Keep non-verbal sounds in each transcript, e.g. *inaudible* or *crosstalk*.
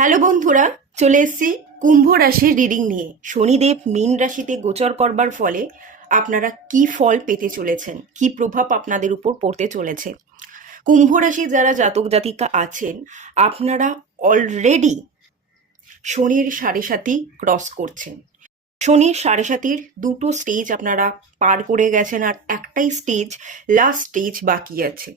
Hello বন্ধুরা, চলে এসেছি কুম্ভ রাশির রিডিং নিয়ে। শনিদেব মীন রাশিতে গোচর করবার ফলে আপনারা কি ফল পেতে চলেছেন? কি প্রভাব আপনাদের উপর পড়তে চলেছে? কুম্ভ রাশি যারা জাতক জাতিকা আছেন, আপনারা অলরেডি শনির সাড়ে সাতি ক্রস করছেন। শনির সাড়ে সাতির দুটো স্টেজ আপনারা পার করে গেছেন আর একটাই স্টেজ লাস্ট স্টেজ বাকি আছে।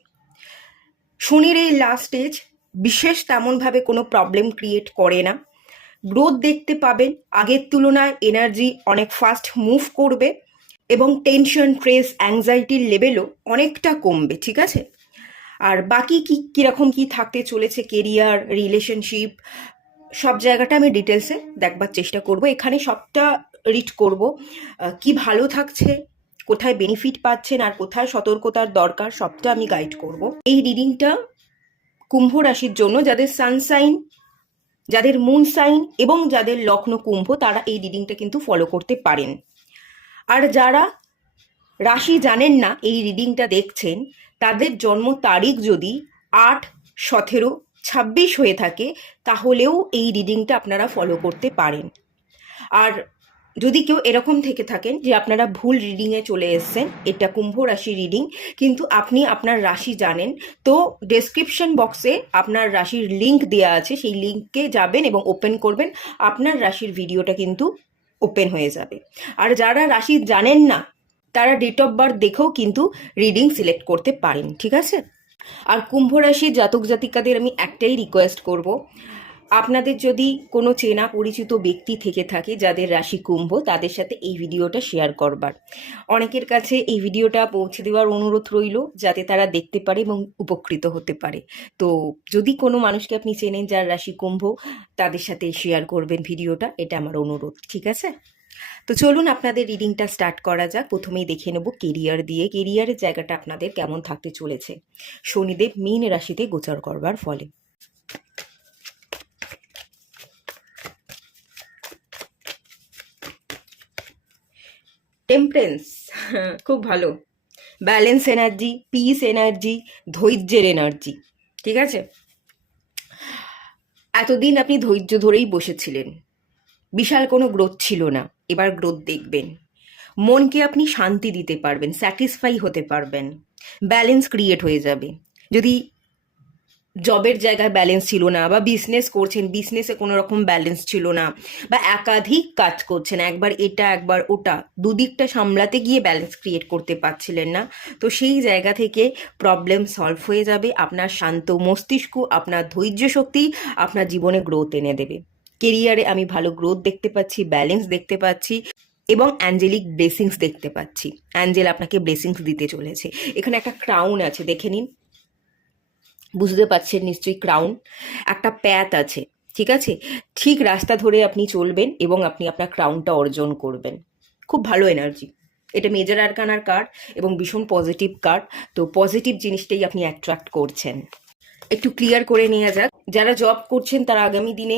শনির এই লাস্ট স্টেজ বিশেষ তেমনভাবে কোনো প্রবলেম ক্রিয়েট করে না। গ্রোথ দেখতে পাবেন, আগের তুলনায় এনার্জি অনেক ফাস্ট মুভ করবে এবং টেনশন স্ট্রেস অ্যাংজাইটির লেভেলও অনেকটা কমবে, ঠিক আছে? আর বাকি কি, কীরকম কি থাকতে চলেছে কেরিয়ার রিলেশনশিপ সব জায়গাটা আমি ডিটেলসে দেখবার চেষ্টা করব। এখানে সবটা রিড করব কি ভালো থাকছে, কোথায় বেনিফিট পাচ্ছেন আর কোথায় সতর্কতার দরকার, সবটা আমি গাইড করব। এই রিডিংটা কুম্ভ রাশির জন্য যাদের সানসাইন যাদের মুন সাইন এবং যাদের লগ্ন কুম্ভ, তারা এই রিডিংটা কিন্তু ফলো করতে পারেন। আর যারা রাশি জানেন না, এই রিডিংটা দেখছেন, তাদের জন্ম তারিখ যদি আট, সতেরো, ছাব্বিশ হয়ে থাকে, তাহলেও এই রিডিংটা আপনারা ফলো করতে পারেন। আর যদি কেউ এরকম থেকে থাকেন যে আপনারা ভুল রিডিংয়ে চলে এসেছেন, এটা কুম্ভ রাশি রিডিং কিন্তু আপনি আপনার রাশি জানেন, তো ডেসক্রিপশন বক্সে আপনার রাশির লিংক দেওয়া আছে, সেই লিঙ্কে যাবেন এবং ওপেন করবেন, আপনার রাশির ভিডিওটা কিন্তু ওপেন হয়ে যাবে। আর যারা রাশি জানেন না, তারা ডেট অফ বার্থ দেখেও কিন্তু রিডিং সিলেক্ট করতে পারেন, ঠিক আছে? আর কুম্ভ রাশির জাতক জাতিকাদের আমি একটাই রিকোয়েস্ট করব আপনাদের যদি কোনো চেনা পরিচিত ব্যক্তি থেকে থাকে যাদের রাশি কুম্ভ, তাদের সাথে এই ভিডিওটা শেয়ার করবার। অনেকের কাছে এই ভিডিওটা পৌঁছে দেওয়ার অনুরোধ রইল, যাতে তারা দেখতে পারে এবং উপকৃত হতে পারে। তো যদি কোনো মানুষকে আপনি চেনেন যার রাশি কুম্ভ, তাদের সাথে শেয়ার করবেন ভিডিওটা, এটা আমার অনুরোধ, ঠিক আছে? তো চলুন আপনাদের রিডিংটা স্টার্ট করা যাক। প্রথমেই দেখে নেব কেরিয়ার দিয়ে কেরিয়ারের জায়গাটা আপনাদের কেমন থাকতে চলেছে। শনিদেব মীন রাশিতে গোচর করবার ফলে। টেম্পারেন্স *laughs* খুব ভালো। ব্যালেন্স এনার্জি পিস এনার্জি ধৈর্যের এনার্জি ঠিক আছে? এতদিন আপনি ধৈর্য ধরেই বসেছিলেন। বিশাল কোনো গ্রোথ ছিল না। এবার গ্রোথ দেখবেন। মনকে আপনি শান্তি দিতে পারবেন স্যাটিসফাই হতে পারবেন। ব্যালেন্স ক্রিয়েট হয়ে যাবে। যদি জবের জায়গায় ব্যালেন্স ছিল না বা বিজনেস করছেন বিজনেসে কোনো রকম ব্যালেন্স ছিল না বা একাধিক কাজ করছেন, একবার এটা, একবার ওটা, দুদিকটা সামলাতে গিয়ে ব্যালেন্স ক্রিয়েট করতে পারছিলেন না। তো সেই জায়গা থেকে প্রবলেম সলভ হয়ে যাবে, আপনার শান্ত মস্তিষ্ক, আপনার ধৈর্য শক্তি, আপনার জীবনে গ্রোথ এনে দেবে। কেরিয়ারে আমি ভালো গ্রোথ দেখতে পাচ্ছি ব্যালেন্স দেখতে পাচ্ছি এবং অ্যাঞ্জেলিক ব্লেসিংস দেখতে পাচ্ছি। অ্যাঞ্জেল আপনাকে ব্লেসিংস দিতে চলেছে। এখানে একটা ক্রাউন আছে, দেখে নিন। বুঝতে পারছেন নিশ্চয়ই ক্রাউন একটা প্যাত আছে, ঠিক আছে? ঠিক রাস্তা ধরে আপনি চলবেন এবং আপনি আপনার ক্রাউনটা অর্জন করবেন। খুব ভালো এনার্জি এটা মেজর আরকানার কার্ড এবং ভীষণ পজিটিভ কার্ড তো পজিটিভ জিনিসটাই আপনি অ্যাট্রাক্ট করছেন। একটু ক্লিয়ার করে নেওয়া যাক। যারা জব করছেন তারা আগামী দিনে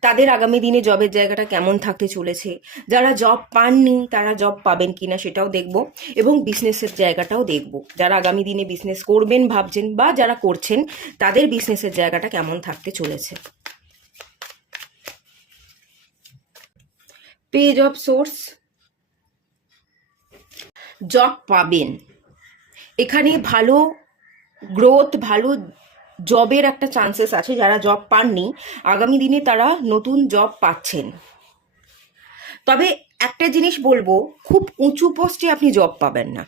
তাদের আগামী দিনে জবের জায়গাটা কেমন থাকতে চলেছে? যারা জব পাননি, তারা জব পাবেন কিনা সেটাও দেখব এবং বিজনেসের জায়গাটাও দেখব। যারা আগামী দিনে বিজনেস করবেন, ভাবছেন বা যারা করছেন, তাদের বিজনেসের জায়গাটা কেমন থাকতে চলেছে? পেজ অফ সোর্স জব পাবেন। এখানে ভালো গ্রোথ ভালো জবের একটা চান্সেস আছে, যারা জব পাননি, আগামী দিনে তারা নতুন জব পাচ্ছেন। তবে একটা জিনিস বলব, খুব উঁচু পোস্টে আপনি জব পাবেন না।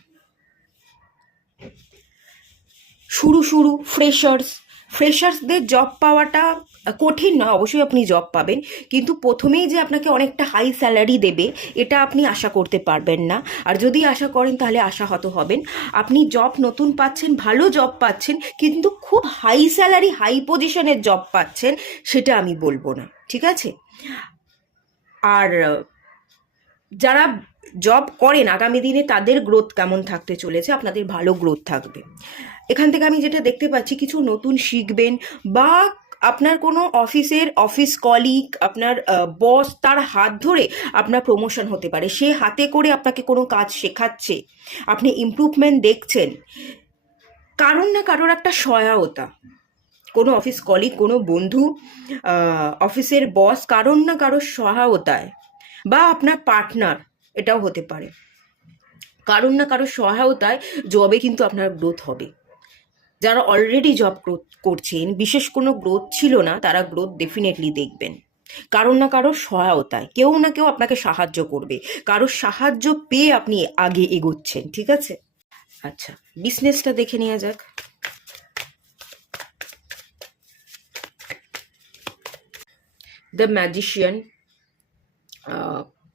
শুরু শুরু ফ্রেশার্স ফ্রেশার্সদের জব পাওয়াটা কঠিন নয়, অবশ্যই আপনি জব পাবেন। কিন্তু প্রথমেই যে আপনাকে অনেকটা হাই স্যালারি দেবে, এটা আপনি আশা করতে পারবেন না। আর যদি আশা করেন, তাহলে আশাহত হবেন। আপনি জব নতুন পাচ্ছেন, ভালো জব পাচ্ছেন, কিন্তু খুব হাই স্যালারি হাই পজিশনের জব পাচ্ছেন, সেটা আমি বলব না। ঠিক আছে? আর যারা জব করেন, আগামী দিনে তাদের গ্রোথ কেমন থাকতে চলেছে, আপনাদের ভালো গ্রোথ থাকবে। এখান থেকে আমি যেটা দেখতে পাচ্ছি, কিছু নতুন শিখবেন বা আপনার কোনো অফিসের অফিস কলিগ আপনার বস তার হাত ধরে আপনার প্রমোশন হতে পারে। সে হাতে করে আপনাকে কোনো কাজ শেখাচ্ছে, আপনি ইমপ্রুভমেন্ট দেখছেন, কারণ না কারোর একটা সহায়তা। কোনো অফিস কলিগ কোনো বন্ধু অফিসের বস কারোর না কারোর সহায়তায়। বা আপনার পার্টনার এটাও হতে পারে। কারোর না কারোর সহায়তায় জবে কিন্তু আপনার গ্রোথ হবে। যারা অলরেডি জব গ্রোথ করছেন, বিশেষ কোনো গ্রোথ ছিল না, তারা গ্রোথ ডেফিনেটলি দেখবেন। কারোর না কারোর সহায়তায় কেউ না কেউ আপনাকে সাহায্য করবে। কারোর সাহায্য পেয়ে আপনি আগে এগোচ্ছেন, ঠিক আছে? আচ্ছা বিজনেসটা দেখে নেওয়া যাক। দ্য ম্যাজিশিয়ান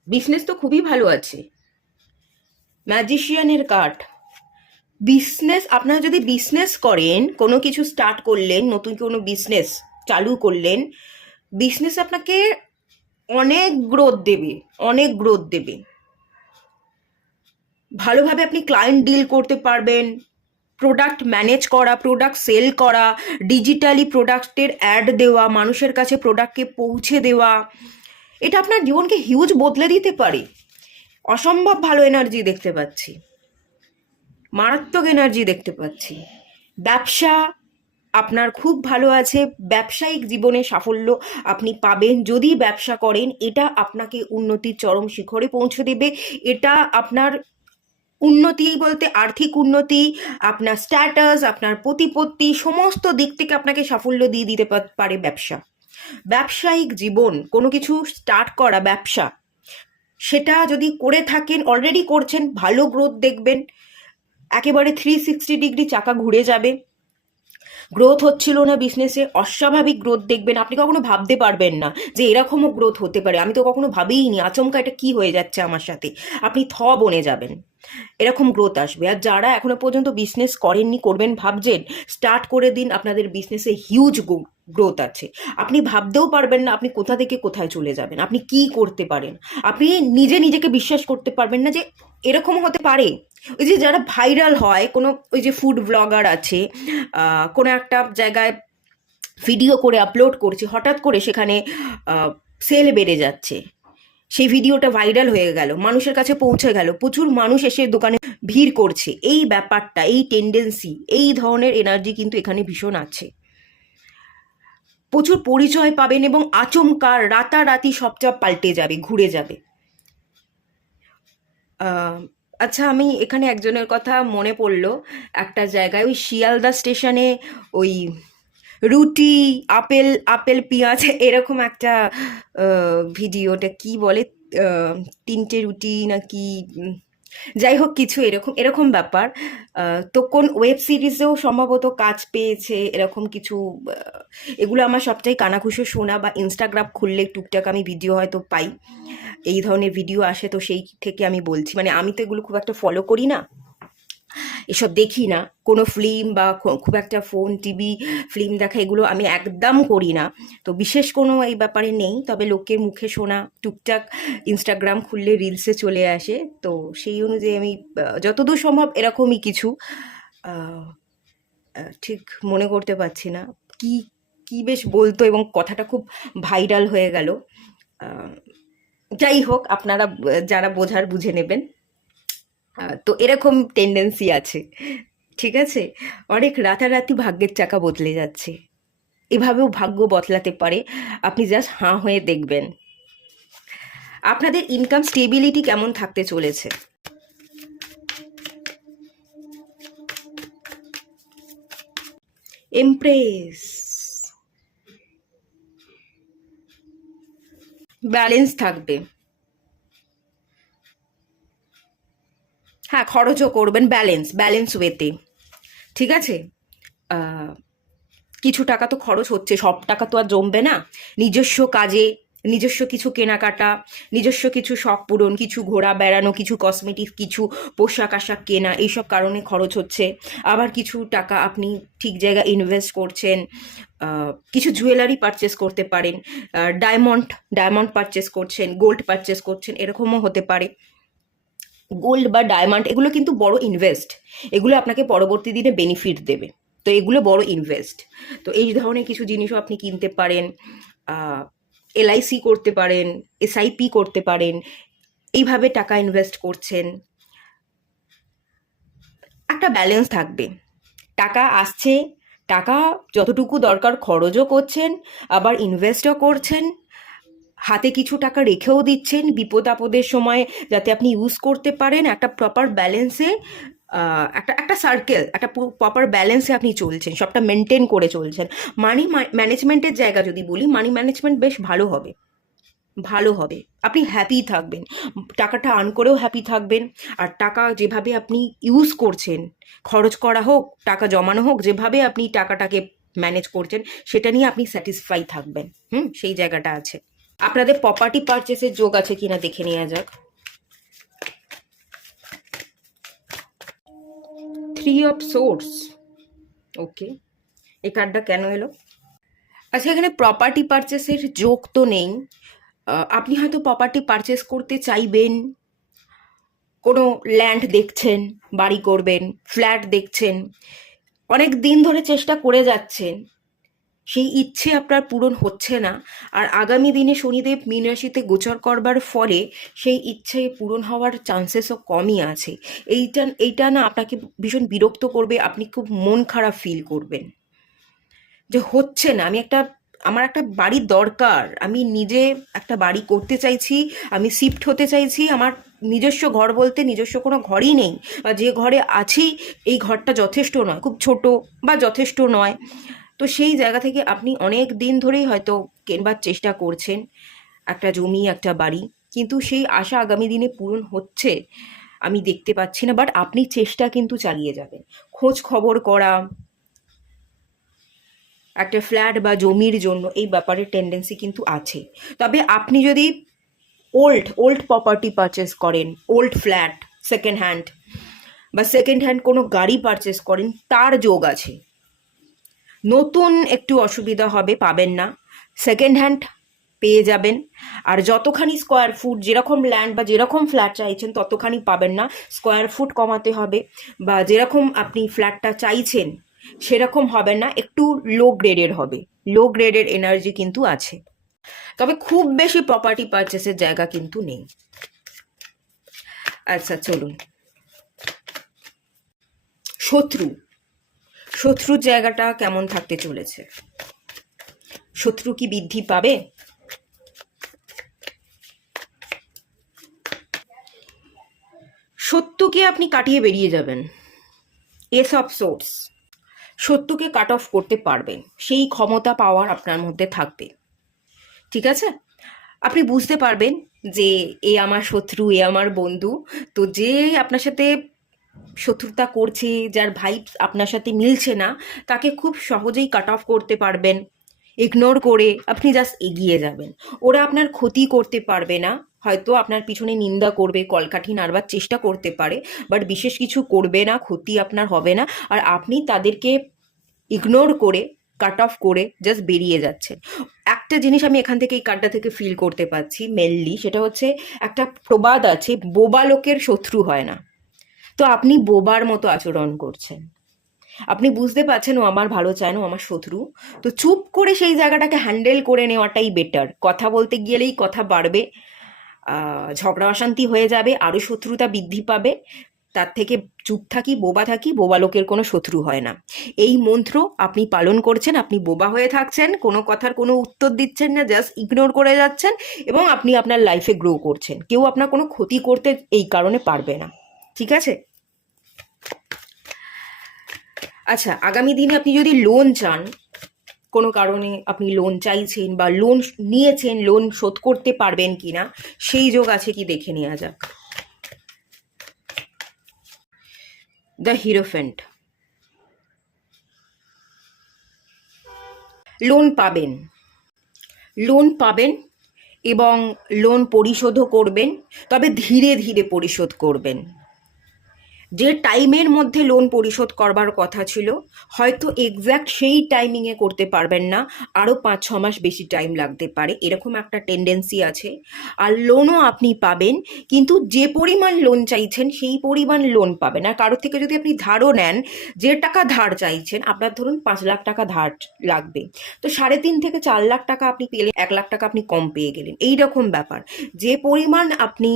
বিজনেস তো খুবই ভালো আছে। ম্যাজিশিয়ানের কার্ড বিজনেস আপনারা যদি বিজনেস করেন, কোনো কিছু স্টার্ট করলেন, নতুন কোনো বিজনেস চালু করলেন বিজনেস আপনাকে অনেক গ্রোথ দেবে, অনেক গ্রোথ দেবে। ভালোভাবে আপনি ক্লায়েন্ট ডিল করতে পারবেন প্রোডাক্ট ম্যানেজ করা প্রোডাক্ট সেল করা ডিজিটালি প্রোডাক্টের অ্যাড দেওয়া, মানুষের কাছে প্রোডাক্টকে পৌঁছে দেওয়া। এটা আপনার জীবনকে হিউজ বদলে দিতে পারে। অসম্ভব ভালো এনার্জি দেখতে পাচ্ছি। মারাত্মক এনার্জি দেখতে পাচ্ছি। ব্যবসা আপনার খুব ভালো আছে, ব্যবসায়িক জীবনে সাফল্য আপনি পাবেন। যদি ব্যবসা করেন, এটা আপনাকে উন্নতির চরম শিখরে পৌঁছে দেবে। এটা আপনার উন্নতি বলতে আর্থিক উন্নতি, আপনার স্ট্যাটাস আপনার প্রতিপত্তি, সমস্ত দিক থেকে আপনাকে সাফল্য দিয়ে দিতে পারে ব্যবসা। ব্যবসায়িক জীবন, কোনো কিছু স্টার্ট করা ব্যবসা, সেটা যদি করে থাকেন অলরেডি করছেন, ভালো গ্রোথ দেখবেন, একেবারে থ্রি সিক্সটি ডিগ্রি চাকা ঘুরে যাবে। গ্রোথ হচ্ছিল না বিজনেসে অস্বাভাবিক গ্রোথ দেখবেন, আপনি কখনো ভাবতে পারবেন না যে এরকমও গ্রোথ হতে পারে। আমি তো কখনো ভাবিই নি আচমকা এটা কি হয়ে যাচ্ছে আমার সাথে? আপনি থ বনে যাবেন, এরকম গ্রোথ আসবে। আর যারা এখনও পর্যন্ত বিজনেস করেননি, করবেন, ভাবছেন স্টার্ট করে দিন, আপনাদের বিজনেসে হিউজ গ্রোথ আছে। আপনি ভাবতেও পারবেন না আপনি কোথা থেকে কোথায় চলে যাবেন, আপনি কি করতে পারেন। আপনি নিজে নিজেকে বিশ্বাস করতে পারবেন না যে এরকম হতে পারে। ওই যে যারা ভাইরাল হয়, কোনো ওই যে ফুড ব্লগার আছে কোনো একটা জায়গায় ভিডিও করে আপলোড করছে, হঠাৎ করে সেখানে সেল বেড়ে যাচ্ছে। সেই ভিডিওটা ভাইরাল হয়ে গেল, মানুষের কাছে পৌঁছে গেল, প্রচুর মানুষ এসে দোকানে ভিড় করছে। এই ব্যাপারটা, এই টেন্ডেন্সি এই ধরনের এনার্জি কিন্তু এখানে ভীষণ আছে। প্রচুর পরিচয় পাবেন এবং আচমকা রাতারাতি সবটা পাল্টে যাবে, ঘুরে যাবে। আচ্ছা আমি এখানে একজনের কথা মনে পড়ল। একটা জায়গায় ওই শিয়ালদা স্টেশনে ওই রুটি, আপেল আপেল, পেঁয়াজ এরকম একটা ভিডিওটা কি বলে? তিনটে রুটি নাকি যাই হোক, কিছু এরকম এরকম ব্যাপার। তো কোন ওয়েব সিরিজেও সম্ভবত কাজ পেয়েছে এরকম কিছু এগুলো আমার সবটাই কানাঘুষো শোনা বা ইনস্টাগ্রাম খুললে টুকটাক আমি ভিডিও হয়তো পাই। এই ধরনের ভিডিও আসে তো সেই থেকে আমি বলছি। মানে আমি তো এগুলো খুব একটা ফলো করি না। এসব দেখি না। কোনো ফিল্ম বা খুব একটা ফোন টিভি ফিল্ম দেখা এগুলো আমি একদম করি না। তো বিশেষ কোনো এই ব্যাপারে নেই, তবে লোকের মুখে শোনা, টুকটাক ইনস্টাগ্রাম খুললে রিলসে চলে আসে। তো সেই অনুযায়ী আমি যতদূর সম্ভব এরকমই কিছু ঠিক মনে করতে পারছি না। কি কি বেশ বলতো এবং কথাটা খুব ভাইরাল হয়ে গেল। যাই হোক, আপনারা যারা বোঝার বুঝে নেবেন। তো এরকম টেন্ডেন্সি আছে। ঠিক আছে? অনেক রাতারাতি ভাগ্যের চাকা বদলে যাচ্ছে। এভাবেও ভাগ্য বদলাতে পারে। আপনি জাস্ট হাঁ হয়ে দেখবেন। আপনাদের ইনকাম স্টেবিলিটি কেমন থাকতে চলেছে? এমপ্রেস ব্যালেন্স থাকবে। হ্যাঁ খরচও করবেন ব্যালেন্স ব্যালেন্স ওয়েতে ঠিক আছে? কিছু টাকা তো খরচ হচ্ছে, সব টাকা তো আর জমবে না। নিজস্ব কাজে, নিজস্ব কিছু কেনাকাটা, নিজস্ব কিছু শখ পূরণ, কিছু ঘোরা, বেড়ানো, কিছু কসমেটিক কিছু পোশাক আশাক কেনা, এইসব কারণে খরচ হচ্ছে। আবার কিছু টাকা আপনি ঠিক জায়গায় ইনভেস্ট করছেন কিছু জুয়েলারি পারচেস করতে পারেন ডায়মন্ড ডায়মন্ড পারচেস করছেন গোল্ড পারচেস করছেন, এরকমও হতে পারে। গোল্ড বা ডায়মন্ড এগুলো কিন্তু বড় ইনভেস্ট এগুলো আপনাকে পরবর্তী দিনে বেনিফিট দেবে। তো এগুলো বড় ইনভেস্ট তো এই ধরনের কিছু জিনিসও আপনি কিনতে পারেন এলআইসি করতে পারেন এসআইপি করতে পারেন, এইভাবে টাকা ইনভেস্ট করছেন। একটা ব্যালেন্স থাকবে। টাকা আসছে, টাকা যতটুকু দরকার খরচও করছেন, আবার ইনভেস্টও করছেন। হাতে কিছু টাকা রেখেও দিচ্ছেন বিপদ আপদের সময় যাতে আপনি ইউজ করতে পারেন। একটা প্রপার ব্যালেন্সে একটা একটা সার্কেল একটা প্রপার ব্যালেন্সে আপনি চলছেন, সবটা মেনটেন করে চলছেন। মানি ম্যানেজমেন্টের জায়গা যদি বলি মানি ম্যানেজমেন্ট বেশ ভালো হবে। ভালো হবে। আপনি হ্যাপি থাকবেন। টাকাটা আর্ন করেও হ্যাপি থাকবেন। আর টাকা যেভাবে আপনি ইউজ করছেন, খরচ করা হোক, টাকা জমানো হোক, যেভাবে আপনি টাকাটাকে ম্যানেজ করছেন, সেটা নিয়ে আপনি স্যাটিসফাই থাকবেন। হুম, সেই জায়গাটা আছে। আপনাদের প্রপার্টি পারচেসের যোগ আছে কিনা দেখে নেওয়া যাক। থ্রি অফ সোর্স ওকে এই কার্ডটা কেন এলো? আচ্ছা এখানে প্রপার্টি পারচেসের যোগ তো নেই। আপনি হয়তো প্রপার্টি পারচেস করতে চাইবেন। কোনো ল্যান্ড দেখছেন, বাড়ি করবেন ফ্ল্যাট দেখছেন। অনেক দিন ধরে চেষ্টা করে যাচ্ছেন। সেই ইচ্ছে আপনার পূরণ হচ্ছে না। আর আগামী দিনে শনিদেব মীন রাশিতে গোচর করবার ফলে সেই ইচ্ছে পূরণ হওয়ার চান্সেসও কমই আছে। এইটা এইটা না আপনাকে ভীষণ বিরক্ত করবে, আপনি খুব মন খারাপ ফিল করবেন। যে হচ্ছে না, আমি একটা, আমার একটা বাড়ির দরকার, আমি নিজে একটা বাড়ি করতে চাইছি, আমি শিফট হতে চাইছি, আমার নিজস্ব ঘর বলতে নিজস্ব কোনো ঘরই নেই। বা যে ঘরে আছি, এই ঘরটা যথেষ্ট নয়, খুব ছোট বা যথেষ্ট নয়। তো সেই জায়গা থেকে আপনি অনেক দিন ধরেই হয়তো কেনবার চেষ্টা করছেন একটা জমি, একটা বাড়ি, কিন্তু সেই আশা আগামী দিনে পূরণ হচ্ছে আমি দেখতে পাচ্ছি না বাট আপনি চেষ্টা কিন্তু চালিয়ে যাবেন। খোঁজ খবর করা, একটা ফ্ল্যাট বা জমির জন্য এই ব্যাপারে টেন্ডেন্সি কিন্তু আছে। তবে আপনি যদি ওল্ড ওল্ড প্রপার্টি পারচেস করেন ওল্ড ফ্ল্যাট সেকেন্ড হ্যান্ড বা সেকেন্ড হ্যান্ড কোনো গাড়ি পারচেস করেন, তার যোগ আছে। নতুন একটু অসুবিধা হবে, পাবেন না। সেকেন্ড হ্যান্ড পেয়ে যাবেন। আর যতখানি স্কোয়ার ফুট যেরকম ল্যান্ড বা যেরকম ফ্ল্যাট চাইছেন, ততখানি পাবেন না। স্কোয়ার ফুট কমাতে হবে বা যেরকম আপনি ফ্ল্যাটটা চাইছেন, সেরকম হবে না। একটু লো গ্রেডের হবে। লো গ্রেডের এনার্জি কিন্তু আছে। তবে খুব বেশি প্রপার্টি পারচেসের জায়গা কিন্তু নেই। আচ্ছা চলুন। শত্রু। শত্রুর জায়গাটা কেমন থাকতে চলেছে? শত্রু কি বৃদ্ধি পাবে? সত্যকে আপনি কাটিয়ে বেরিয়ে যাবেন। এস অফ সোর্স সত্যকে কাট অফ করতে পারবেন। সেই ক্ষমতা পাওয়ার আপনার মধ্যে থাকবে। ঠিক আছে? আপনি বুঝতে পারবেন যে, এ আমার শত্রু, এ আমার বন্ধু, তো যে আপনার সাথে শত্রুতা করছে, যার ভাইব আপনার সাথে মিলছে না, তাকে খুব সহজেই কাট অফ করতে পারবেন। ইগনোর করে আপনি জাস্ট এগিয়ে যাবেন। ওরা আপনার ক্ষতি করতে পারবে না, হয়তো আপনার পিছনে নিন্দা করবে, কলকাঠি নাড়বার চেষ্টা করতে পারে বাট বিশেষ কিছু করবে না, ক্ষতি আপনার হবে না, আর আপনি তাদেরকে ইগনোর করে কাট অফ করে জাস্ট বেরিয়ে যাচ্ছেন। একটা জিনিস আমি এখান থেকে, এই কার্ডটা থেকে ফিল করতে পারছি মেনলি সেটা হচ্ছে একটা প্রবাদ আছে, বোবা লোকের শত্রু হয় না। তো আপনি বোবার মতো আচরণ করছেন। আপনি বুঝতে পারছেন ও আমার ভালো চায় না আমার শত্রু। তো চুপ করে সেই জায়গাটাকে হ্যান্ডেল করে নেওয়াটাই বেটার কথা বলতে গেলেই কথা বাড়বে ঝগড়া অশান্তি হয়ে যাবে আরও শত্রুতা বৃদ্ধি পাবে। তার থেকে চুপ থাকি, বোবা থাকি, বোবা লোকের কোনো শত্রু হয় না। এই মন্ত্র আপনি পালন করছেন, আপনি বোবা হয়ে থাকছেন, কোনো কথার কোনো উত্তর দিচ্ছেন না জাস্ট ইগনোর করে যাচ্ছেন এবং আপনি আপনার লাইফে গ্রো করছেন। কেউ আপনার কোনো ক্ষতি করতে এই কারণে পারবে না। ঠিক আছে? আচ্ছা আগামী দিনে আপনি যদি লোন চান, কোনো কারণে আপনি লোন চাইছেন বা লোন নিয়েছেন লোন শোধ করতে পারবেন কি না সেই যোগ আছে কি দেখে নেওয়া যাক। দ্য হিরোফেন্ট লোন পাবেন। লোন পাবেন এবং লোন পরিশোধও করবেন, তবে ধীরে ধীরে পরিশোধ করবেন। যে টাইমের মধ্যে লোন পরিশোধ করবার কথা ছিল, হয়তো এক্স্যাক্ট সেই টাইমিংয়ে করতে পারবেন না। আরও পাঁচ, ছ মাস বেশি টাইম লাগতে পারে। এরকম একটা টেন্ডেন্সি আছে। আর লোনও আপনি পাবেন, কিন্তু যে পরিমাণ লোন চাইছেন, সেই পরিমাণ লোন পাবেন। আর কারোর থেকে যদি আপনি ধারও নেন, যে টাকা ধার চাইছেন, আপনার ধরুন পাঁচ লাখ টাকা ধার লাগবে। তো সাড়ে তিন থেকে চার লাখ টাকা আপনি পেলেন এক লাখ টাকা আপনি কম পেয়ে গেলেন। এই রকম ব্যাপার। যে পরিমাণ আপনি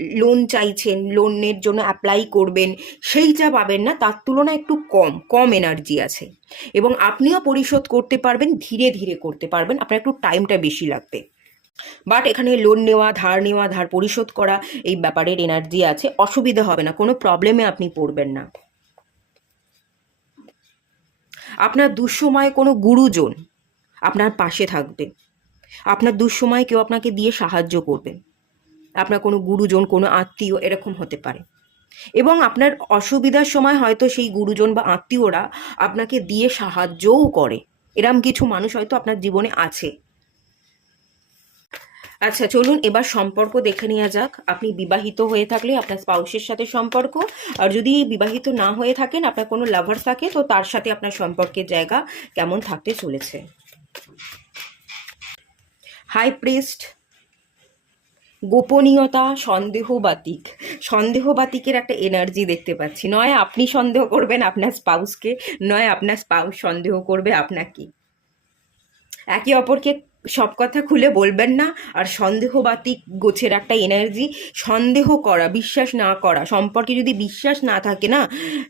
লোন চাইছেন লোনের জন্য অ্যাপ্লাই করবেন সেইটা পাবেন না তার তুলনায় একটু কম কম এনার্জি আছে। এবং আপনিও পরিশোধ করতে পারবেন, ধীরে ধীরে করতে পারবেন, আপনার একটু টাইমটা বেশি লাগবে। বাট এখানে লোন নেওয়া, ধার নেওয়া, ধার পরিশোধ করা, এই ব্যাপারের এনার্জি আছে, অসুবিধা হবে না, কোনো প্রবলেমে আপনি পড়বেন না। আপনার দুঃসময়ে কোনো গুরুজন আপনার পাশে থাকবে। আপনার দুঃসময়ে কেউ আপনাকে দিয়ে সাহায্য করবে। আপনার কোনো গুরুজন, কোনো আত্মীয় এরকম হতে পারে। এবং আপনার অসুবিধার সময় হয়তো সেই গুরুজন বা আত্মীয়রা আপনাকে দিয়ে সাহায্যও করে। এরম কিছু মানুষ হয়তো আপনার জীবনে আছে। আচ্ছা চলুন এবার সম্পর্ক দেখে নেওয়া যাক। আপনি বিবাহিত হয়ে থাকলে আপনার স্পাউসের সাথে সম্পর্ক। আর যদি বিবাহিত না হয়ে থাকেন, আপনার কোনো লাভার থাকে, তো তার সাথে আপনার সম্পর্কের জায়গা কেমন থাকতে চলেছে। হাই প্রিস্ট গোপনীয়তা সন্দেহবাতিক সন্দেহবাতিকের একটা এনার্জি দেখতে পাচ্ছি। নয়, আপনি সন্দেহ করবেন আপনার স্পাউসকে নয়, আপনার স্পাউস সন্দেহ করবে আপনাকে একে অপরকে সব কথা খুলে বলবেন না, আর সন্দেহবাতিক গোছের একটা এনার্জি সন্দেহ করা, বিশ্বাস না করা, সম্পর্কে যদি বিশ্বাস না থাকে না,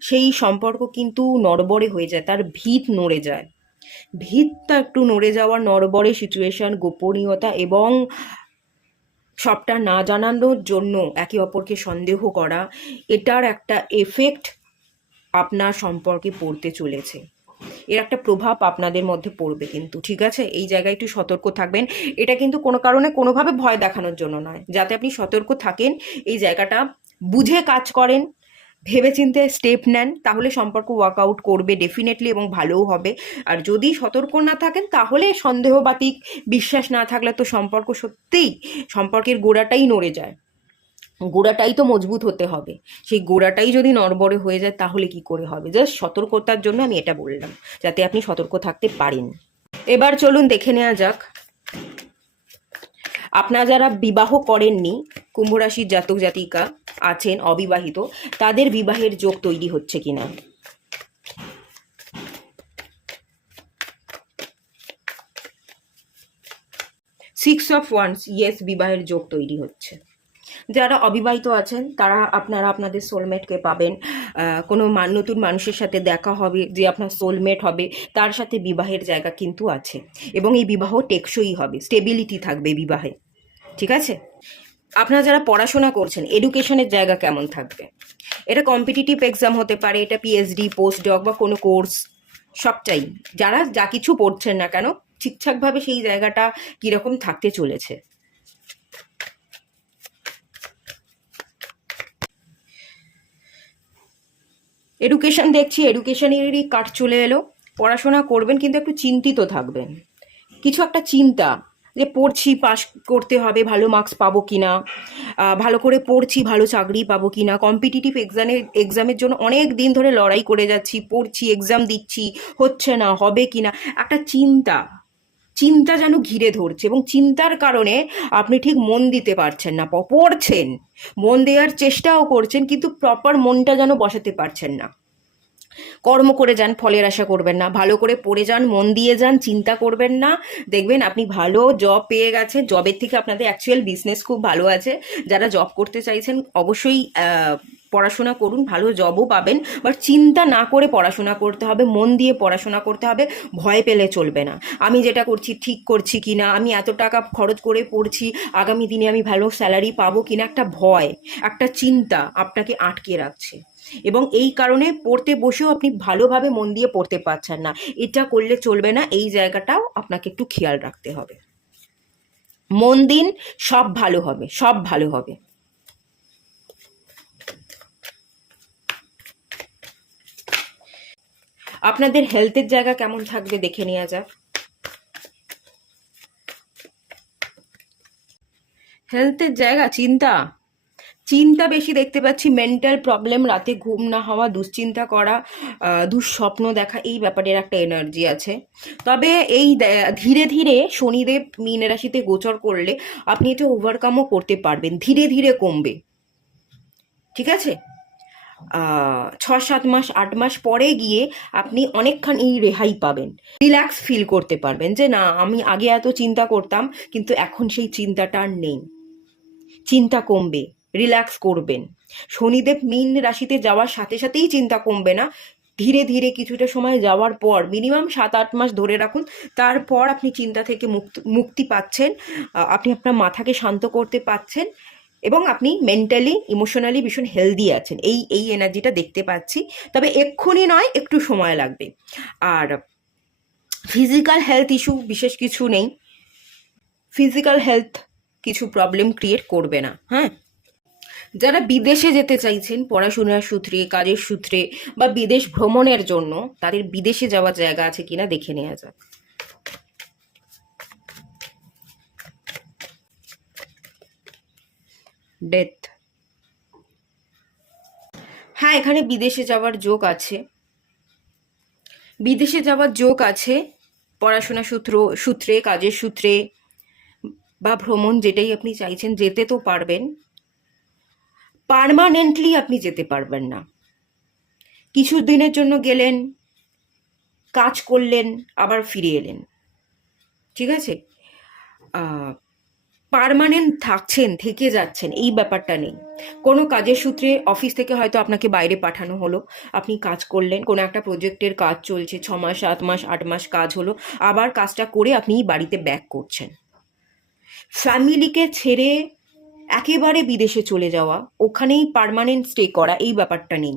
সেই সম্পর্ক কিন্তু নড়বড়ে হয়ে যায়, তার ভিত নড়ে যায়। ভিতটা একটু নড়ে যাওয়া, নড়বড়ে সিচুয়েশন গোপনীয়তা এবং সবটা না জানানোর জন্য একে অপরকে সন্দেহ করা, এটার একটা এফেক্ট আপনার সম্পর্কে পড়তে চলেছে। এর একটা প্রভাব আপনাদের মধ্যে পড়বে কিন্তু, ঠিক আছে? এই জায়গায় একটু সতর্ক থাকবেন। এটা কিন্তু কোনো কারণে কোনোভাবে ভয় দেখানোর জন্য নয়। যাতে আপনি সতর্ক থাকেন, এই জায়গাটা বুঝে কাজ করেন ভেবেচিন্তে স্টেপ নেন, তাহলে সম্পর্ক ওয়ার্কআউট করবে ডেফিনেটলি এবং ভালোও হবে। আর যদি সতর্ক না থাকেন, তাহলে সন্দেহবাতিক বিশ্বাস না থাকলে তো সম্পর্ক সত্যিই সম্পর্কের গোড়াটাই নড়ে যায়। গোড়াটাই তো মজবুত হতে হবে। সেই গোড়াটাই যদি নড়বড়ে হয়ে যায়, তাহলে কি করে হবে? জাস্ট সতর্কতার জন্য আমি এটা বললাম, যাতে আপনি সতর্ক থাকতে পারেন। এবার চলুন দেখে নেওয়া যাক। আপনারা যারা বিবাহ করেননি কুম্ভ রাশির জাতক জাতিকা আছেন, অবিবাহিত, তাদের বিবাহের যোগ তৈরি হচ্ছে কিনা? সিক্স অফ ওয়ান্স ইয়েস বিবাহের যোগ তৈরি হচ্ছে। যারা অবিবাহিত আছেন, তারা আপনারা আপনাদের সোলমেটকে পাবেন। কোনো নতুন মানুষের সাথে দেখা হবে, যে আপনার সোলমেট হবে, তার সাথে বিবাহের জায়গা কিন্তু আছে। এবং এই বিবাহ টেকসই হবে স্টেবিলিটি থাকবে বিবাহে। ঠিক আছে? আপনারা যারা পড়াশোনা করছেন এডুকেশনের জায়গা কেমন থাকবে? এটা কম্পিটিটিভ এক্সাম হতে পারে, এটা পিএইচডি পোস্ট ডক বা কোনো কোর্স সবটাই। যারা যা কিছু পড়ছেন না কেন, ঠিকঠাকভাবে সেই জায়গাটা কীরকম থাকতে চলেছে। এডুকেশন দেখছি এডুকেশনেরই কাট চলে এলো। পড়াশোনা করবেন, কিন্তু একটু চিন্তিত থাকবেন। কিছু একটা চিন্তা যে পড়ছি পাস করতে হবে, ভালো মার্কস পাবো কি না ভালো করে পড়ছি, ভালো চাকরি পাবো কি না কম্পিটিটিভ এক্সামের এক্সামের জন্য অনেক দিন ধরে লড়াই করে যাচ্ছি, পড়ছি এক্সাম দিচ্ছি, হচ্ছে না, হবে কি না একটা চিন্তা চিন্তা যেন ঘিরে ধরছে এবং চিন্তার কারণে আপনি ঠিক মন দিতে পারছেন না পড়ছেন, মন দেওয়ার চেষ্টাও করছেন, কিন্তু প্রপার মনটা যেন বসাতে পারছেন না। কর্ম করে যান, ফলের আশা করবেন না। ভালো করে পড়ে যান, মন দিয়ে যান, চিন্তা করবেন না। দেখবেন আপনি ভালো জব পেয়ে গেছেন। জবের থেকে আপনাদের অ্যাকচুয়াল বিজনেস খুব ভালো আছে। যারা জব করতে চাইছেন, অবশ্যই পড়াশোনা করুন। ভালো জবও পাবেন। বাট চিন্তা না করে পড়াশোনা করতে হবে। মন দিয়ে পড়াশোনা করতে হবে। ভয় পেলে চলবে না। আমি যেটা করছি, ঠিক করছি কি না আমি এত টাকা খরচ করে পড়ছি। আগামী দিনে আমি ভালো স্যালারি পাবো কিনা? একটা ভয়, একটা চিন্তা আপনাকে আটকে রাখছে। এবং এই কারণে পড়তে বসেও আপনি ভালোভাবে মন দিয়ে পড়তে পারছেন না। এটা করলে চলবে না, এই জায়গাটাও আপনাকে একটু খেয়াল রাখতে হবে। মন দিন, সব ভালো হবে, সব ভালো হবে। আপনাদের হেলথের জায়গা কেমন থাকবে দেখে নেওয়া যাক। হেলথের জায়গা, চিন্তা? চিন্তা বেশি দেখতে পাচ্ছি মেন্টাল প্রবলেম রাতে ঘুম না হওয়া, দুশ্চিন্তা করা দুঃস্বপ্ন দেখা, এই ব্যাপারের একটা এনার্জি আছে। তবে এই ধীরে ধীরে শনিদেব মীন রাশিতে গোচর করলে আপনি এটা ওভারকামও করতে পারবেন, ধীরে ধীরে কমবে। ঠিক আছে? ছ সাত মাস, আট মাস পরে গিয়ে আপনি অনেকখানি রেহাই পাবেন রিল্যাক্স ফিল করতে পারবেন যে না, আমি আগে এত চিন্তা করতাম, কিন্তু এখন সেই চিন্তাটা আর নেই। চিন্তা কমবে। রিল্যাক্স করবেন। শনিদেব মিন রাশিতে যাওয়ার সাথে সাথেই চিন্তা কমবে না। ধীরে ধীরে কিছুটা সময় যাওয়ার পর মিনিমাম সাত আট মাস ধরে রাখুন। তারপর আপনি চিন্তা থেকে মুক্ত, মুক্তি পাচ্ছেন। আপনি আপনার মাথাকে শান্ত করতে পাচ্ছেন এবং আপনি মেন্টালি ইমোশনালি ভীষণ হেলদি আছেন। এই এই এনার্জিটা দেখতে পাচ্ছি। তবে এক্ষুনি নয়, একটু সময় লাগবে। আর ফিজিক্যাল হেলথ ইস্যু বিশেষ কিছু নেই। ফিজিক্যাল হেলথ কিছু প্রবলেম ক্রিয়েট করবে না। হ্যাঁ? যারা বিদেশে যেতে চাইছেন পড়াশোনার সূত্রে, কাজের সূত্রে বা বিদেশ ভ্রমণের জন্য, তাদের বিদেশে যাওয়ার জায়গা আছে কিনা দেখে নেওয়া যাক। ডেথ হ্যাঁ এখানে বিদেশে যাওয়ার যোগ আছে। বিদেশে যাওয়ার যোগ আছে পড়াশোনা সূত্র, সূত্রে, কাজের সূত্রে বা ভ্রমণ যেটাই আপনি চাইছেন, যেতে তো পারবেন। পার্মানেন্টলি আপনি যেতে পারবেন না। কিছু দিনের জন্য গেলেন, কাজ করলেন, আবার ফিরে এলেন। ঠিক আছে? পার্মানেন্ট থাকছেন, থেকে যাচ্ছেন, এই ব্যাপারটা নেই। কোনো কাজের সূত্রে অফিস থেকে হয়তো আপনাকে বাইরে পাঠানো হলো। আপনি কাজ করলেন, কোনো একটা প্রজেক্টের কাজ চলছে, ছ মাস, সাত মাস, আট মাস কাজ হলো, আবার কাজটা করে আপনি বাড়িতে ব্যাক করছেন। ফ্যামিলিকে ছেড়ে একেবারে বিদেশে চলে যাওয়া, ওখানেই পার্মানেন্ট স্টে করা, এই ব্যাপারটা নেই।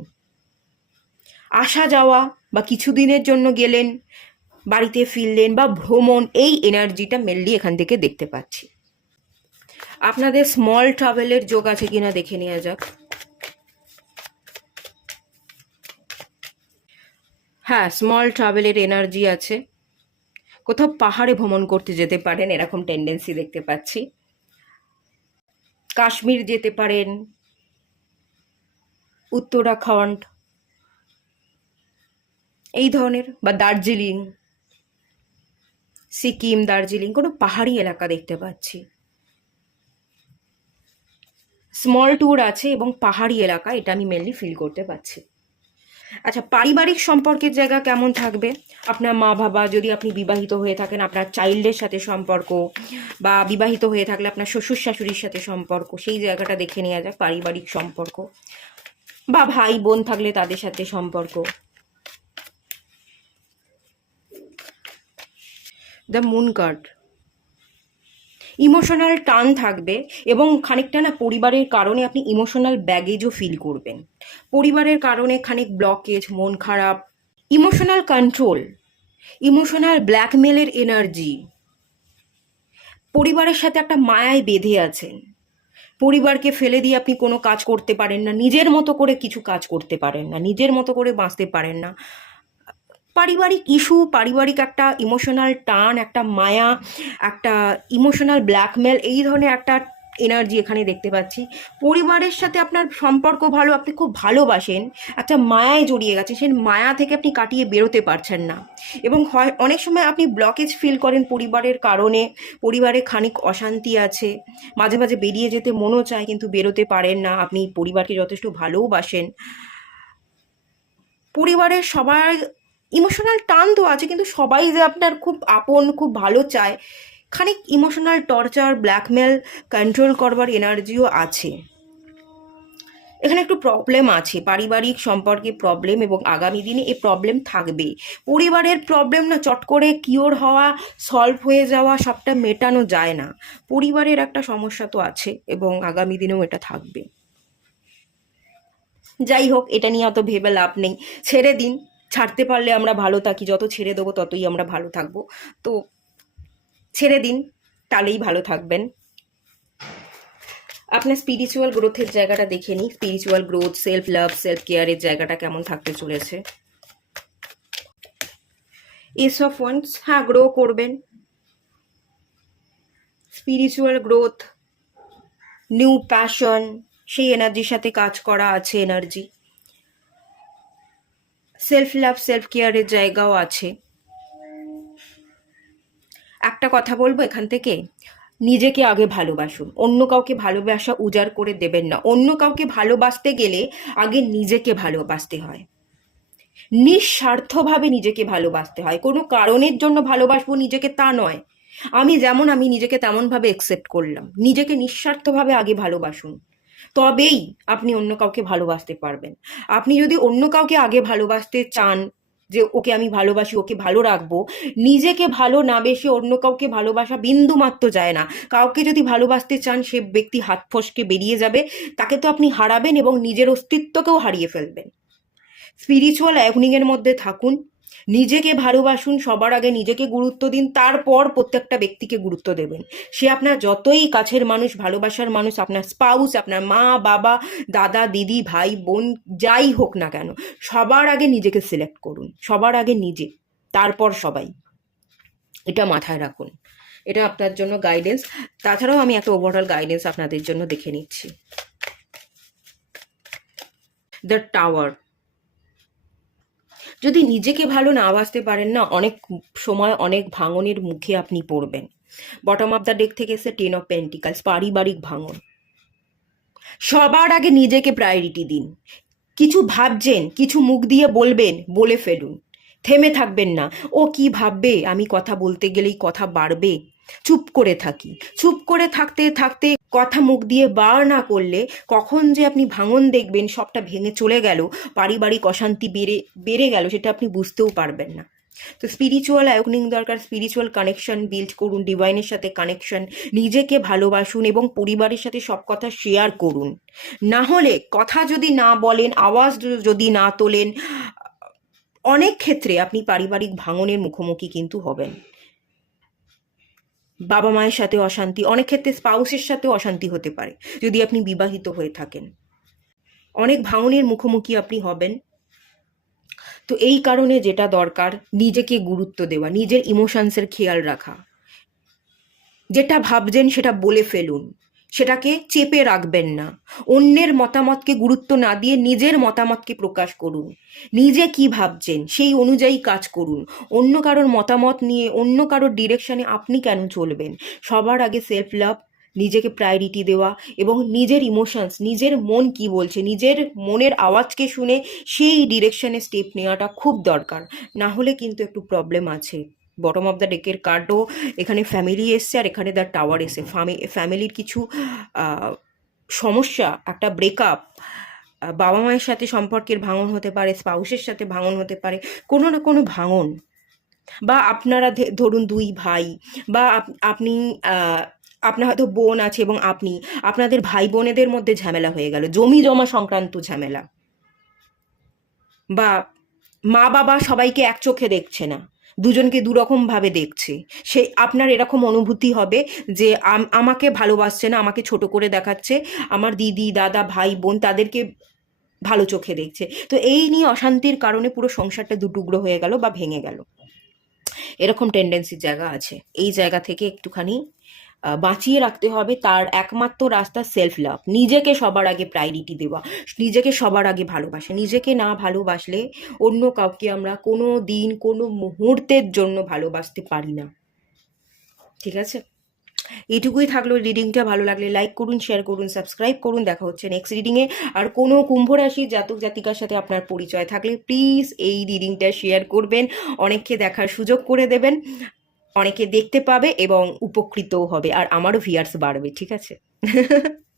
আসা যাওয়া বা কিছুদিনের জন্য গেলেন, বাড়িতে ফিরলেন বা ভ্রমণ, এই এনার্জিটা মেনলি এখান থেকে দেখতে পাচ্ছি। আপনাদের স্মল ট্রাভেলের যোগ আছে কিনা দেখে নেওয়া যাক। হ্যাঁ স্মল ট্রাভেলের এনার্জি আছে। কোথাও পাহাড়ে ভ্রমণ করতে যেতে পারেন, এরকম টেন্ডেন্সি দেখতে পাচ্ছি। কাশ্মীর যেতে পারেন, উত্তরাখণ্ড, এই ধরনের, বা দার্জিলিং, সিকিম, দার্জিলিং, কোনো পাহাড়ি এলাকা দেখতে পাচ্ছি। স্মল ট্যুর আছে এবং পাহাড়ি এলাকা, এটা আমি মেনলি ফিল করতে পারছি। আচ্ছা পারিবারিক সম্পর্কের জায়গা কেমন থাকবে? আপনার মা বাবা যদি আপনি বিবাহিত হয়ে থাকেন, আপনার চাইল্ডের সাথে সম্পর্ক বা বিবাহিত হয়ে থাকলে আপনার শ্বশুর শাশুড়ির সাথে সম্পর্ক, সেই জায়গাটা দেখে নেওয়া যাক, পারিবারিক সম্পর্ক। বা ভাই বোন থাকলে তাদের সাথে সম্পর্ক। The moon card. ইমোশনাল টান থাকবে এবং খানিকটা না পরিবারের কারণে আপনি ইমোশনাল ব্যাগেজও ফিল করবেন। পরিবারের কারণে খানিক ব্লকেজ মন খারাপ ইমোশনাল কন্ট্রোল ইমোশনাল ব্ল্যাকমেলের এনার্জি পরিবারের সাথে একটা মায়ায় বেঁধে আছেন। পরিবারকে ফেলে দিয়ে আপনি কোনো কাজ করতে পারেন না, নিজের মতো করে কিছু কাজ করতে পারেন না, নিজের মতো করে বাঁচতে পারেন না। পারিবারিক ইস্যু পারিবারিক একটা ইমোশনাল টান, একটা মায়া, একটা ইমোশনাল ব্ল্যাকমেল এই ধরনের একটা এনার্জি এখানে দেখতে পাচ্ছি। পরিবারের সাথে আপনার সম্পর্ক ভালো, আপনি খুব ভালোবাসেন, একটা মায়ায় জড়িয়ে গেছে সেই মায়া থেকে আপনি কাটিয়ে বেরোতে পারছেন না। এবং হয়, অনেক সময় আপনি ব্লকেজ ফিল করেন পরিবারের কারণে, পরিবারে খানিক অশান্তি আছে, মাঝে মাঝে বেরিয়ে যেতে মনও চায়, কিন্তু বেরোতে পারেন না, আপনি পরিবারকে যথেষ্ট ভালোবাসেন পরিবারের সবার ইমোশনাল টান তো আছে, কিন্তু সবাই যে আপনার খুব আপন, খুব ভালো চায় খানিক ইমোশনাল টর্চার ব্ল্যাকমেল কন্ট্রোল করবার এনার্জিও আছে। এখানে একটু প্রবলেম আছে। পারিবারিক সম্পর্কে প্রবলেম এবং আগামী দিনে এই প্রবলেম থাকবে। পরিবারের প্রবলেম না চট করে কিওর হওয়া সলভ হয়ে যাওয়া সবটা মেটানো যায় না। পরিবারের একটা সমস্যা তো আছে এবং আগামী দিনেও এটা থাকবে। যাই হোক, এটা নিয়ে অত ভেবে লাভ নেই। ছেড়ে দিন। ছাড়তে পারলে আমরা ভালো থাকি। যত ছেড়ে দেবো ততই আমরা ভালো থাকব। তো ছেড়ে দিন, তাহলেই ভালো থাকবেন। আপনার স্পিরিচুয়াল গ্রোথের জায়গাটা দেখে নিই। Spiritual growth self love self কেয়ারের জায়গাটা কেমন থাকতে চলেছে? এস অফ ওয়ান্স হ্যাঁ গ্রো করবেন। স্পিরিচুয়াল গ্রোথ নিউ প্যাশন সেই এনার্জির সাথে কাজ করা আছে এনার্জি সেলফ লাভ সেলফ কেয়ারের জায়গাও আছে। একটা কথা বলব এখান থেকে? নিজেকে আগে ভালোবাসুন। অন্য কাউকে ভালোবাসা উজাড় করে দেবেন না। অন্য কাউকে ভালোবাসতে গেলে আগে নিজেকে ভালোবাসতে হয়। নিঃস্বার্থভাবে নিজেকে ভালোবাসতে হয়। কোনো কারণের জন্য ভালোবাসবো নিজেকে তা নয়। আমি যেমন, আমি নিজেকে তেমনভাবে একসেপ্ট করলাম। নিজেকে নিঃস্বার্থভাবে আগে ভালোবাসুন। তবেই আপনি অন্য কাউকে ভালোবাসতে পারবেন। আপনি যদি অন্য কাউকে আগে ভালোবাসতে চান যে ওকে আমি ভালোবাসি, ওকে ভালো রাখব, নিজেকে ভালো না বেশি অন্য কাউকে ভালোবাসা বিন্দু মাত্র যায় না। কাউকে যদি ভালোবাসতে চান, সে ব্যক্তি হাত ফসকে বেরিয়ে যাবে। তাকে তো আপনি হারাবেন এবং নিজের অস্তিত্বকেও হারিয়ে ফেলবেন। স্পিরিচুয়াল অ্যাগনিংয়ের মধ্যে থাকুন। নিজেকে ভালোবাসুন, সবার আগে নিজেকে গুরুত্ব দিন, তারপর প্রত্যেকটা ব্যক্তিকে গুরুত্ব দেবেন। সে আপনার যতই কাছের মানুষ, ভালোবাসার মানুষ, আপনার স্পাউস আপনার মা, বাবা, দাদা, দিদি, ভাই, বোন, যাই হোক না কেন, সবার আগে নিজেকে সিলেক্ট করুন, সবার আগে নিজে, তারপর সবাই। এটা মাথায় রাখুন। এটা আপনার জন্য গাইডেন্স তাছাড়াও আমি একটা ওভারঅল গাইডেন্স আপনাদের জন্য দেখে নিচ্ছি। দ্য টাওয়ার যদি নিজেকে ভালো না বাসতে পারেন না, অনেক সময় অনেক ভাঙনের মুখে আপনি পড়বেন। বটম অফ দ্য ডেক থেকে এসে টেন অফ পেন্টিকালস পারিবারিক ভাঙন। সবার আগে নিজেকে প্রায়োরিটি দিন। কিছু ভাবছেন, কিছু মুখ দিয়ে বলবেন, বলে ফেলুন। থেমে থাকবেন না। ও কি ভাববে? আমি কথা বলতে গেলেই কথা বাড়বে। চুপ করে থাকি। চুপ করে থাকতে থাকতে কথা মুখ দিয়ে বার না করলে কখন যে আপনি ভাঙন দেখবেন, সবটা ভেঙে চলে গেল, পারিবারিক অশান্তি বেড়ে বেড়ে গেল সেটা আপনি বুঝতেও পারবেন না। তো স্পিরিচুয়াল অ্যাওকনিং দরকার স্পিরিচুয়াল কানেকশন বিল্ড করুন ডিভাইনের সাথে কানেকশন নিজেকে ভালোবাসুন এবং পরিবারের সাথে সব কথা শেয়ার করুন। না হলে কথা যদি না বলেন, আওয়াজ যদি না তোলেন, অনেক ক্ষেত্রে আপনি পারিবারিক ভাঙনের মুখোমুখি কিন্তু হবেন। বাবা মায়ের সাথে অশান্তি, অনেক ক্ষেত্রে স্পাউসের সাথে অশান্তি হতে পারে, যদি আপনি বিবাহিত হয়ে থাকেন। অনেক ভাঙনের মুখোমুখি আপনি হবেন। তো এই কারণে যেটা দরকার, নিজেকে গুরুত্ব দেওয়া, নিজের ইমোশনসের খেয়াল রাখা। যেটা ভাবছেন সেটা বলে ফেলুন। সেটাকে চেপে রাখবেন না। অন্যের মতামতকে গুরুত্ব না দিয়ে নিজের মতামতকে প্রকাশ করুন। নিজে কি ভাবছেন সেই অনুযায়ী কাজ করুন। অন্য কারোর মতামত নিয়ে অন্য কারোর ডিরেকশনে আপনি কেন চলবেন? সবার আগে সেলফ লাভ নিজেকে প্রায়োরিটি দেওয়া এবং নিজের ইমোশনস নিজের মন কি বলছে, নিজের মনের আওয়াজকে শুনে সেই ডিরেকশনে স্টেপ নেওয়াটা খুব দরকার। না হলে কিন্তু একটু প্রবলেম আছে। বটম অফ দ্য ডেকের কার্ডও এখানে ফ্যামিলি এসছে আর এখানে দ্য টাওয়ার এসে ফ্যামিলির কিছু সমস্যা, একটা ব্রেকআপ বাবা মায়ের সাথে সম্পর্কের ভাঙন হতে পারে, স্পাউসের সাথে ভাঙন হতে পারে, কোনো না কোনো ভাঙন। বা আপনারা ধরুন দুই ভাই বা আপ- আপনি আপনার হয়তো বোন আছে এবং আপনি, আপনাদের ভাই বোনেদের মধ্যে ঝামেলা হয়ে গেল, জমি জমা সংক্রান্ত ঝামেলা। বা মা বাবা সবাইকে এক চোখে দেখছে না। দুজনকে দুরকমভাবে দেখছে। সে আপনার এরকম অনুভূতি হবে যে আম- আমাকে ভালোবাসছে না, আমাকে ছোট করে দেখাচ্ছে, আমার দিদি, দাদা, ভাই, বোন তাদেরকে ভালো চোখে দেখছে। তো এই নিয়ে অশান্তির কারণে পুরো সংসারটা দুটুকরো হয়ে গেল বা ভেঙে গেল। এরকম টেন্ডেন্সির জায়গা আছে। এই জায়গা থেকে একটুখানি বাঁচিয়ে রাখতে হবে তার একমাত্র রাস্তা সেলফ লাভ নিজেকে সবার আগে প্রায়োরিটি দেওয়া, নিজেকে সবার আগে ভালোবাসা, নিজেকে না ভালোবাসলে অন্য কাউকে আমরা কোনো দিন, কোনো মুহূর্তের জন্য ভালোবাসতে পারি না। ঠিক আছে? এটুকুই থাকল রিডিংটা ভালো লাগলে লাইক করুন শেয়ার করুন সাবস্ক্রাইব করুন। দেখা হচ্ছে নেক্সট রিডিংয়ে আর কোনো কুম্ভ রাশির জাতক জাতিকার সাথে আপনার পরিচয় থাকলে প্লিজ এই রিডিংটা শেয়ার করবেন। অনেককে দেখার সুযোগ করে দেবেন। অনেকে দেখতে পাবে এবং উপকৃতও হবে আর আমারও ভিয়ার্স বাড়বে ঠিক আছে? *laughs*